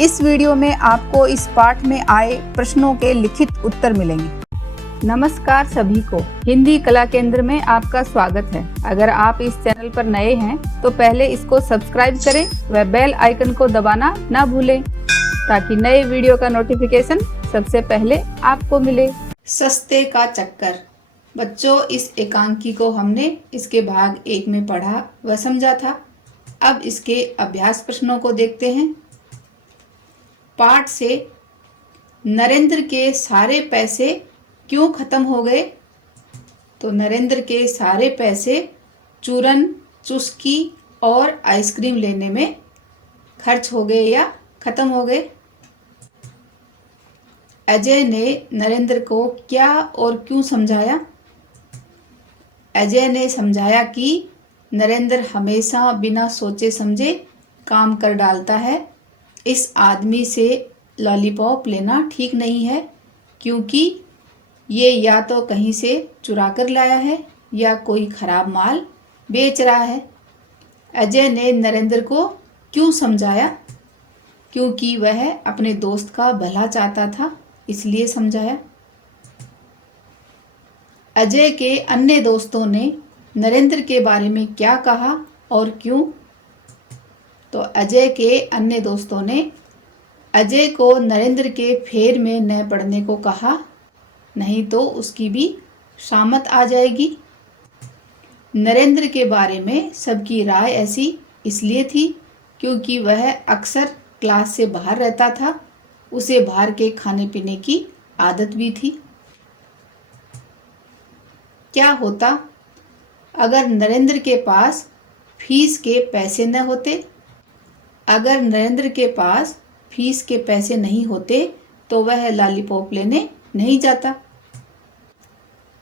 इस वीडियो में आपको इस पाठ में आए प्रश्नों के लिखित उत्तर मिलेंगे। नमस्कार सभी को, हिंदी कला केंद्र में आपका स्वागत है। अगर आप इस चैनल पर नए हैं तो पहले इसको सब्सक्राइब करें व बेल आइकन को दबाना ना भूलें ताकि नए वीडियो का नोटिफिकेशन सबसे पहले आपको मिले। सस्ते का चक्कर। बच्चों, इस एकांकी को हमने इसके भाग 1 में पढ़ा व समझा था। अब इसके अभ्यास प्रश्नों को देखते हैं। पाठ से नरेंद्र के सारे पैसे क्यों खत्म हो गए? तो नरेंद्र के सारे पैसे चूरन, चुस्की और आइसक्रीम लेने में खर्च हो गए या खत्म हो गए। अजय ने नरेंद्र को क्या और क्यों समझाया? अजय ने समझाया कि नरेंद्र हमेशा बिना सोचे समझे काम कर डालता है। इस आदमी से लॉलीपॉप लेना ठीक नहीं है क्योंकि ये या तो कहीं से चुरा कर लाया है या कोई खराब माल बेच रहा है। अजय ने नरेंद्र को क्यों समझाया? क्योंकि वह अपने दोस्त का भला चाहता था, इसलिए समझाया। अजय के अन्य दोस्तों ने नरेंद्र के बारे में क्या कहा और क्यों? तो अजय के अन्य दोस्तों ने अजय को नरेंद्र के फेर में न पड़ने को कहा, नहीं तो उसकी भी शामत आ जाएगी। नरेंद्र के बारे में सबकी राय ऐसी इसलिए थी क्योंकि वह अक्सर क्लास से बाहर रहता था, उसे बाहर के खाने पीने की आदत भी थी। क्या होता अगर नरेंद्र के पास फीस के पैसे न होते? अगर नरेंद्र के पास फीस के पैसे नहीं होते तो वह लॉलीपॉप लेने नहीं जाता।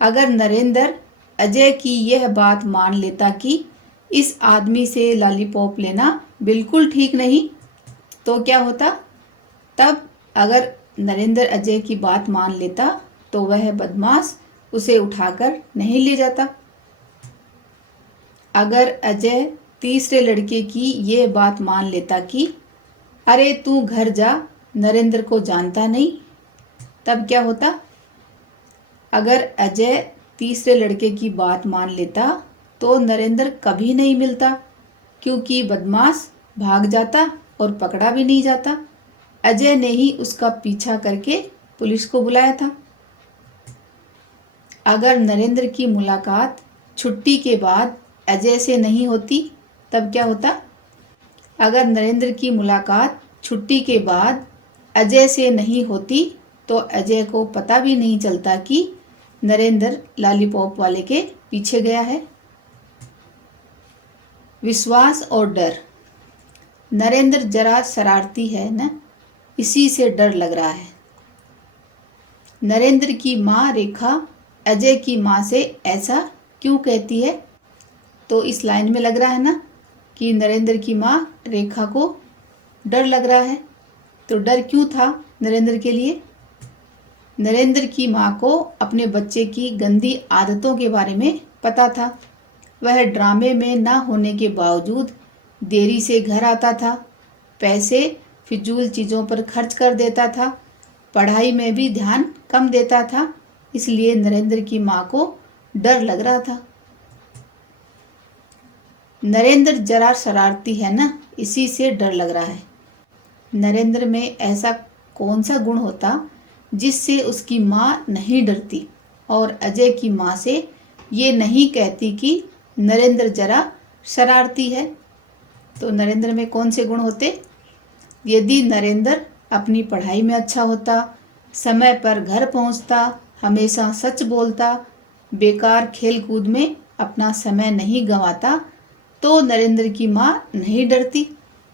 अगर नरेंद्र अजय की यह बात मान लेता कि इस आदमी से लॉलीपॉप लेना बिल्कुल ठीक नहीं, तो क्या होता? तब अगर नरेंद्र अजय की बात मान लेता तो वह बदमाश उसे उठाकर नहीं ले जाता। अगर अजय तीसरे लड़के की ये बात मान लेता कि अरे तू घर जा, नरेंद्र को जानता नहीं, तब क्या होता? अगर अजय तीसरे लड़के की बात मान लेता तो नरेंद्र कभी नहीं मिलता क्योंकि बदमाश भाग जाता और पकड़ा भी नहीं जाता। अजय ने ही उसका पीछा करके पुलिस को बुलाया था। अगर नरेंद्र की मुलाकात छुट्टी के बाद अजय से नहीं होती, तब क्या होता? अगर नरेंद्र की मुलाकात छुट्टी के बाद अजय से नहीं होती तो अजय को पता भी नहीं चलता कि नरेंद्र लॉलीपॉप वाले के पीछे गया है। विश्वास और डर। नरेंद्र जरा शरारती है ना, इसी से डर लग रहा है। नरेंद्र की माँ रेखा अजय की माँ से ऐसा क्यों कहती है? तो इस लाइन में लग रहा है ना कि नरेंद्र की माँ रेखा को डर लग रहा है। तो डर क्यों था नरेंद्र के लिए? नरेंद्र की माँ को अपने बच्चे की गंदी आदतों के बारे में पता था। वह ड्रामे में ना होने के बावजूद देरी से घर आता था, पैसे फिजूल चीज़ों पर खर्च कर देता था, पढ़ाई में भी ध्यान कम देता था, इसलिए नरेंद्र की माँ को डर लग रहा था। नरेंद्र जरा शरारती है ना, इसी से डर लग रहा है। नरेंद्र में ऐसा कौन सा गुण होता जिससे उसकी माँ नहीं डरती और अजय की माँ से ये नहीं कहती कि नरेंद्र जरा शरारती है? तो नरेंद्र में कौन से गुण होते? यदि नरेंद्र अपनी पढ़ाई में अच्छा होता, समय पर घर पहुंचता, हमेशा सच बोलता, बेकार खेल कूद में अपना समय नहीं गंवाता, तो नरेंद्र की माँ नहीं डरती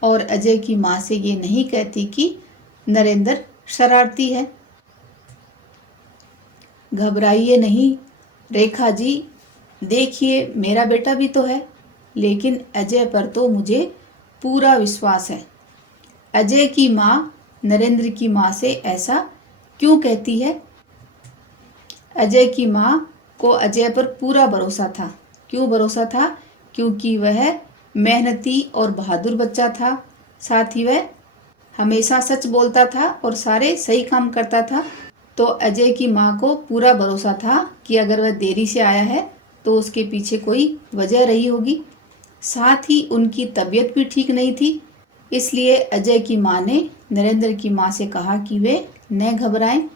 और अजय की माँ से ये नहीं कहती कि नरेंद्र शरारती है। घबराइए नहीं रेखा जी, देखिए मेरा बेटा भी तो है, लेकिन अजय पर तो मुझे पूरा विश्वास है। अजय की माँ नरेंद्र की माँ से ऐसा क्यों कहती है? अजय की माँ को अजय पर पूरा भरोसा था। क्यों भरोसा था? क्योंकि वह मेहनती और बहादुर बच्चा था, साथ ही वह हमेशा सच बोलता था और सारे सही काम करता था। तो अजय की माँ को पूरा भरोसा था कि अगर वह देरी से आया है तो उसके पीछे कोई वजह रही होगी। साथ ही उनकी तबीयत भी ठीक नहीं थी, इसलिए अजय की माँ ने नरेंद्र की माँ से कहा कि वे न घबराएं।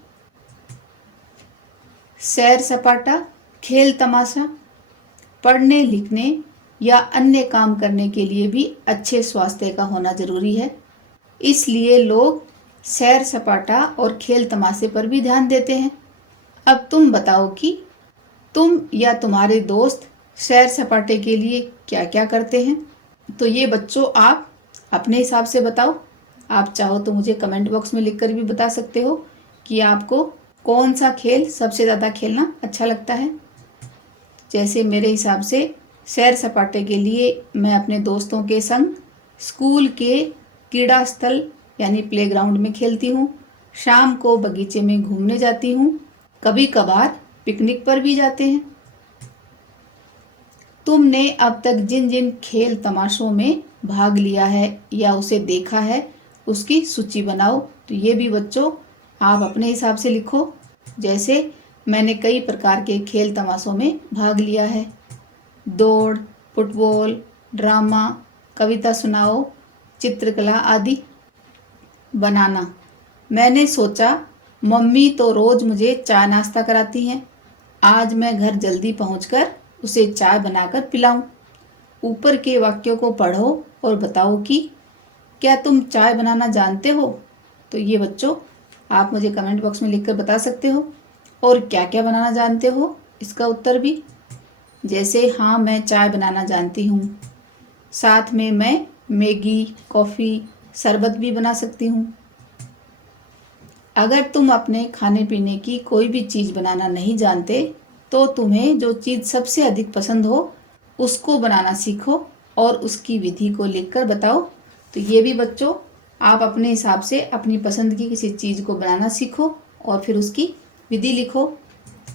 सैर सपाटा, खेल तमाशा, पढ़ने लिखने या अन्य काम करने के लिए भी अच्छे स्वास्थ्य का होना जरूरी है। इसलिए लोग सैर सपाटा और खेल तमाशे पर भी ध्यान देते हैं। अब तुम बताओ कि तुम या तुम्हारे दोस्त सैर सपाटे के लिए क्या क्या करते हैं। तो ये बच्चों आप अपने हिसाब से बताओ। आप चाहो तो मुझे कमेंट बॉक्स में लिखकर भी बता सकते हो कि आपको कौन सा खेल सबसे ज़्यादा खेलना अच्छा लगता है। जैसे मेरे हिसाब से सैर सपाटे के लिए मैं अपने दोस्तों के संग स्कूल के क्रीड़ा स्थल यानी प्लेग्राउंड में खेलती हूँ। शाम को बगीचे में घूमने जाती हूँ। कभी कभार पिकनिक पर भी जाते हैं। तुमने अब तक जिन जिन खेल तमाशों में भाग लिया है या उसे देखा है उसकी सूची बनाओ। तो ये भी बच्चों आप अपने हिसाब से लिखो। जैसे मैंने कई प्रकार के खेल तमाशों में भाग लिया है। दौड़, फुटबॉल, ड्रामा, कविता सुनाओ, चित्रकला आदि। बनाना, मैंने सोचा मम्मी तो रोज मुझे चाय नाश्ता कराती हैं, आज मैं घर जल्दी पहुंचकर उसे चाय बनाकर पिलाऊं। ऊपर के वाक्यों को पढ़ो और बताओ कि क्या तुम चाय बनाना जानते हो। तो ये बच्चों आप मुझे कमेंट बॉक्स में लिखकर बता सकते हो। और क्या क्या बनाना जानते हो इसका उत्तर भी। जैसे हाँ मैं चाय बनाना जानती हूँ, साथ में मैं मैगी, कॉफ़ी, शरबत भी बना सकती हूँ। अगर तुम अपने खाने पीने की कोई भी चीज़ बनाना नहीं जानते तो तुम्हें जो चीज़ सबसे अधिक पसंद हो उसको बनाना सीखो और उसकी विधि को लिखकर बताओ। तो ये भी बच्चों आप अपने हिसाब से अपनी पसंद की किसी चीज़ को बनाना सीखो और फिर उसकी विधि लिखो।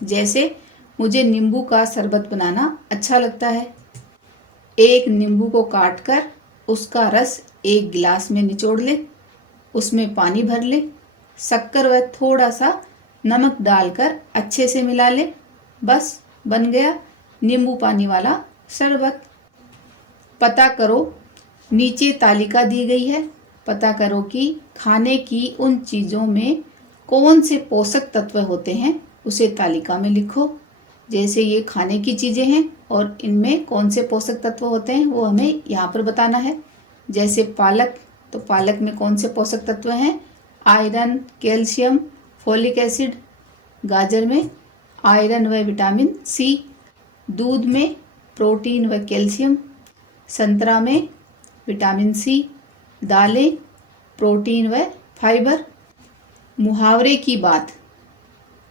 जैसे मुझे नींबू का शरबत बनाना अच्छा लगता है। एक नींबू को काटकर उसका रस एक गिलास में निचोड़ ले, उसमें पानी भर ले, शक्कर व थोड़ा सा नमक डालकर अच्छे से मिला ले, बस बन गया नींबू पानी वाला शरबत। पता करो, नीचे तालिका दी गई है। पता करो कि खाने की उन चीज़ों में कौन से पोषक तत्व होते हैं, उसे तालिका में लिखो। जैसे ये खाने की चीज़ें हैं और इनमें कौन से पोषक तत्व होते हैं वो हमें यहाँ पर बताना है। जैसे पालक, तो पालक में कौन से पोषक तत्व हैं, आयरन, कैल्शियम, फोलिक एसिड। गाजर में आयरन व विटामिन सी। दूध में प्रोटीन व कैल्शियम। संतरा में विटामिन सी। दालें प्रोटीन व फाइबर। मुहावरे की बात,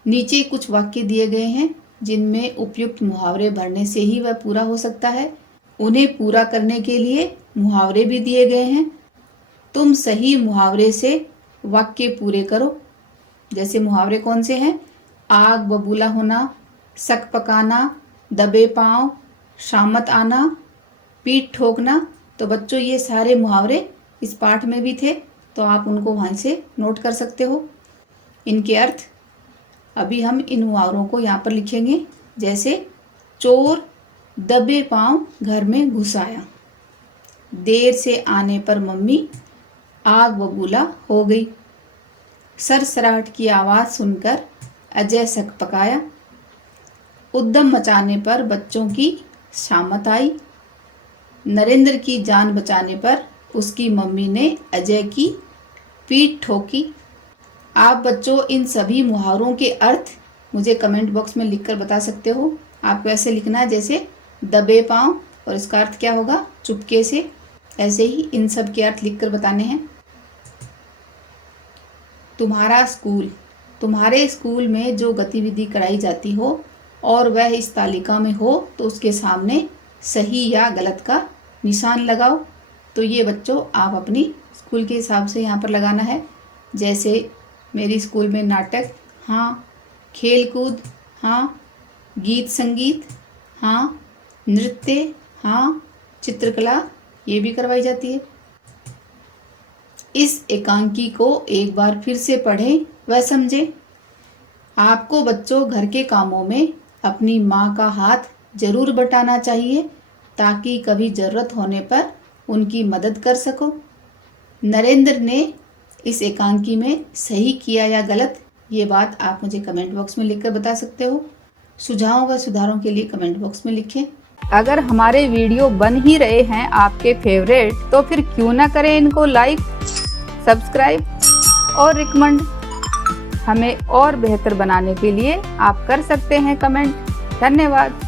नीचे कुछ वाक्य दिए गए हैं जिनमें उपयुक्त मुहावरे भरने से ही वह पूरा हो सकता है। उन्हें पूरा करने के लिए मुहावरे भी दिए गए हैं। तुम सही मुहावरे से वाक्य पूरे करो। जैसे मुहावरे कौन से हैं, आग बबूला होना, शक पकाना, दबे पांव, शामत आना, पीठ ठोकना। तो बच्चों ये सारे मुहावरे इस पाठ में भी थे, तो आप उनको वहाँ से नोट कर सकते हो। इनके अर्थ अभी हम इन मुहावरों को यहाँ पर लिखेंगे। जैसे चोर दबे पांव घर में घुस आया, देर से आने पर मम्मी आग बबूला हो गई, सरसराहट की आवाज़ सुनकर अजय शक पकाया, उद्यम मचाने पर बच्चों की शामत आई, नरेंद्र की जान बचाने पर उसकी मम्मी ने अजय की पीठ ठोकी। आप बच्चों इन सभी मुहावरों के अर्थ मुझे कमेंट बॉक्स में लिखकर बता सकते हो। आपको ऐसे लिखना है जैसे दबे पांव और इसका अर्थ क्या होगा, चुपके से। ऐसे ही इन सब के अर्थ लिखकर बताने हैं। तुम्हारा स्कूल, तुम्हारे स्कूल में जो गतिविधि कराई जाती हो और वह इस तालिका में हो तो उसके सामने सही या गलत का निशान लगाओ। तो ये बच्चों आप अपनी स्कूल के हिसाब से यहाँ पर लगाना है। जैसे मेरी स्कूल में नाटक हाँ, खेल कूद हाँ, गीत संगीत हाँ, नृत्य हाँ, चित्रकला ये भी करवाई जाती है। इस एकांकी को एक बार फिर से पढ़ें व समझें। आपको बच्चों घर के कामों में अपनी माँ का हाथ जरूर बटाना चाहिए ताकि कभी ज़रूरत होने पर उनकी मदद कर सको। नरेंद्र ने इस एकांकी में सही किया या गलत, ये बात आप मुझे कमेंट बॉक्स में लिखकर बता सकते हो। सुझावों व सुधारों के लिए कमेंट बॉक्स में लिखें। अगर हमारे वीडियो बन ही रहे हैं आपके फेवरेट, तो फिर क्यों ना करें इनको लाइक, सब्सक्राइब और रिकमेंड। हमें और बेहतर बनाने के लिए आप कर सकते हैं कमेंट। धन्यवाद।